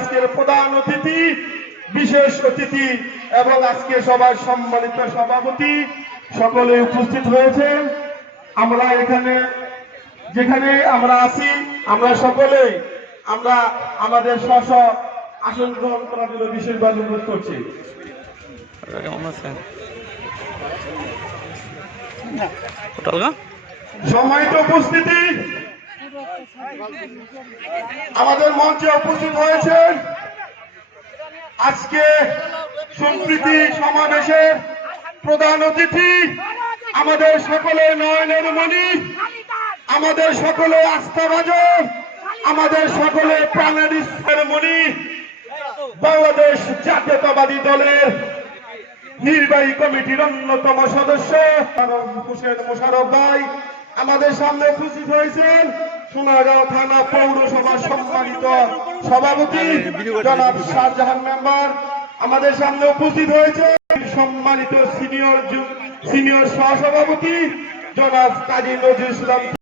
আজকের প্রধান অতিথি, বিশেষ অতিথি এবং আজকে সবার সম্মানিত সভাপতি সকলে উপস্থিত হয়েছেন। আমরা এখানে যেখানে আমরা আছি, আমরা সকলে আমরা আমাদের স্ব আসন গ্রহণ করার জন্য বিশেষভাবে অনুরোধ করছি। সম্মানিত উপস্থিতি, আমাদের মঞ্চে উপস্থিত হয়েছেন আজকে সম্প্রীতি সমাবেশের প্রধান অতিথি, আমাদের সকলে নয়নের মণি, আমাদের সকলে আস্থাভাজন, আমাদের সকলে প্রাণের ঈশ্বরের মণি, বাংলাদেশ জাতীয়তাবাদী দলের নির্বাহী কমিটির অন্যতম সদস্য হোসেন মোশাররফ ভাই আমাদের সামনে উপস্থিত হয়েছেন। সোনাগাঁও থানা পৌরসভার সম্মানিত সভাপতি জনাব শাহজাহান মেম্বার আমাদের সামনে উপস্থিত হয়েছে। সম্মানিত সিনিয়র সহসভাপতি জনাব কাজী নজরুল ইসলাম।